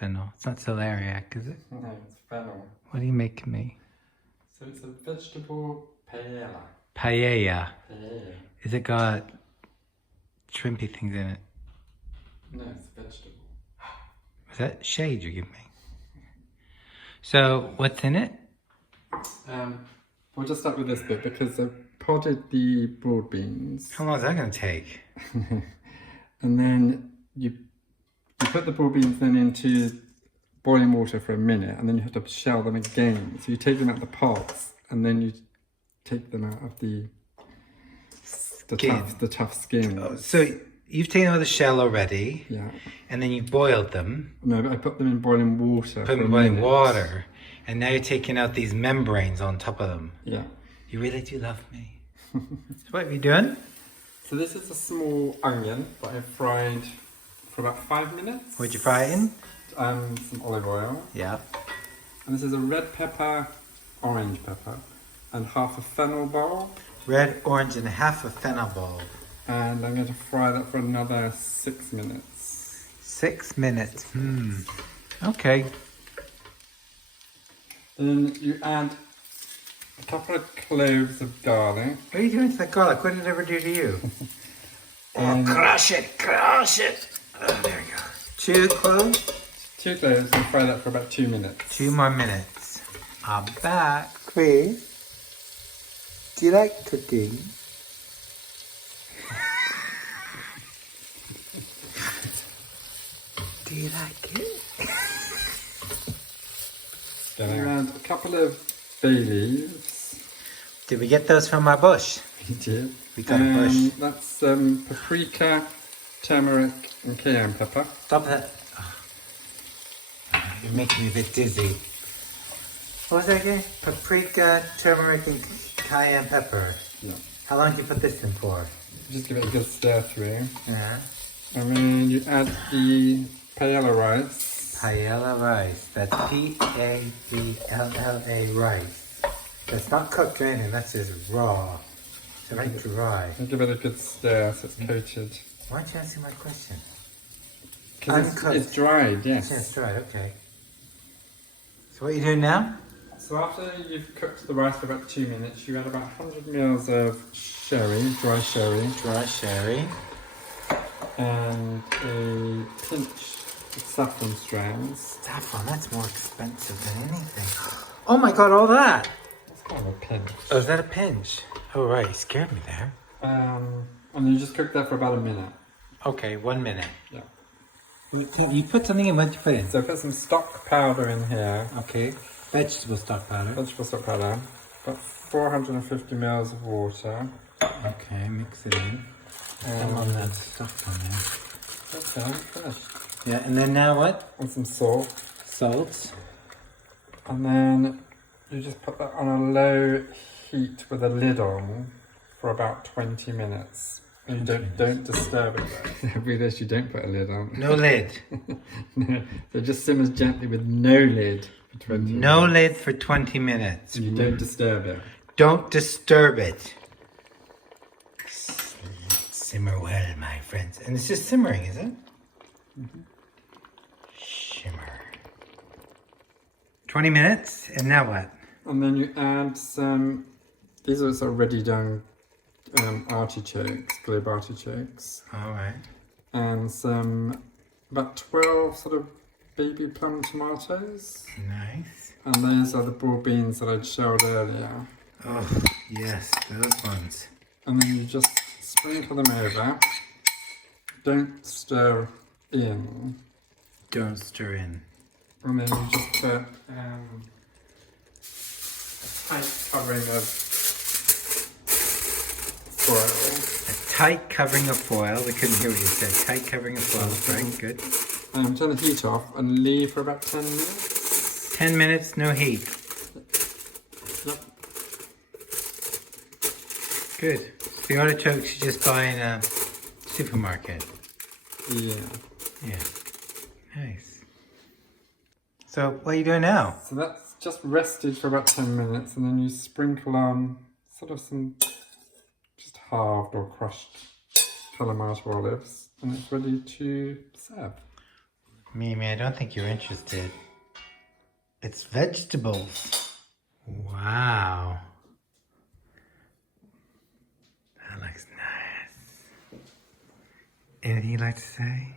fennel. It's not celeriac, is it? No, it's fennel. What are you making me? So it's a vegetable paella. Paella. Paella. Is it got shrimpy things in it? No, it's a vegetable. Is that shade you give me? So, what's in it? We'll just start with this bit because I've potted the broad beans. How long is that going to take? And then you put the broad beans then into boiling water for a minute, and then you have to shell them again. So you take them out of the pots, and then you take them out of the tough skin. Oh, so you've taken out the shell already. Yeah. And then you boiled them. No, but I put them in boiling water. Put them in boiling water. And now you're taking out these membranes on top of them. Yeah. You really do love me. So what are you doing? So this is a small onion that I fried for about 5 minutes. What'd you fry it in? Some olive oil. Yeah. And this is a red pepper, orange pepper, and half a fennel bulb. Red, orange, and half a fennel bulb. And I'm going to fry that for another 6 minutes. 6 minutes. Okay. Then you add a couple of cloves of garlic. What are you doing to that garlic? What did it ever do to you? Crush it, crush it. Oh, there you go. 2 cloves? 2 cloves, and fry that for about 2 minutes. 2 more minutes. I'm back. Chris, do you like cooking? Do you like it? And a couple of bay leaves. Did we get those from our bush? We did. We got a bush. That's paprika, turmeric, and cayenne pepper. Stop that. Oh. You're making me a bit dizzy. What was that again? Paprika, turmeric, and cayenne pepper. Yeah. How long did you put this in for? Just give it a good stir through. Yeah. And then you add the paella rice. Paella rice. That's P-A-E-L-L-A rice. That's not cooked or anything. That's just raw. It's very dry. And give it a good stir so it's coated. Why don't you answer my question? Because it's dried, yes. Yeah, it's dried. Okay. So what are you doing now? So after you've cooked the rice for about 2 minutes, you add about 100 ml of sherry, dry sherry. Dry sherry. And a pinch of saffron strands. Saffron, that's more expensive than anything. Oh my god, all that! That's kind of a pinch. Oh, is that a pinch? Oh right, you scared me there. And you just cook that for about a minute. Okay, 1 minute. Yeah. You put something in, what did you put in? So put some stock powder in here. Okay, vegetable stock powder. Vegetable stock powder. About 450 ml of water. Okay, mix it in. All that stuff on there. Okay, I'm finished. Yeah, and then now what? And some salt. Salt. And then you just put that on a low heat with a lid on for about 20 minutes. And you don't disturb it though. With this you don't put a lid on. No lid. No. So it just simmers gently with no lid for 20 minutes. No lid for 20 minutes. And you don't disturb it. Don't disturb it. Simmer well, my friends. And it's just simmering, is it? Mm-hmm. Shimmer. 20 minutes, and now what? And then you add some, these are sort of ready done artichokes, globe artichokes. Alright. And some, about 12 sort of baby plum tomatoes. Nice. And those are the broad beans that I'd shelled earlier. Oh, yes, those ones. And then you just sprinkle them over. Don't stir in. Don't stir in. And then you just put a tight covering of foil. A tight covering of foil. We couldn't hear what you said. Tight covering of foil. Right, good. Turn the heat off and leave for about 10 minutes. 10 minutes, no heat. Yep. Good. The artichokes you just buy in a supermarket. Yeah. Yeah. Nice. So what are you doing now? So that's just rested for about 10 minutes, and then you sprinkle on sort of some just halved or crushed Kalamata olives, and it's ready to serve. Mimi, I don't think you're interested. It's vegetables. Wow. That looks nice. Anything you'd like to say?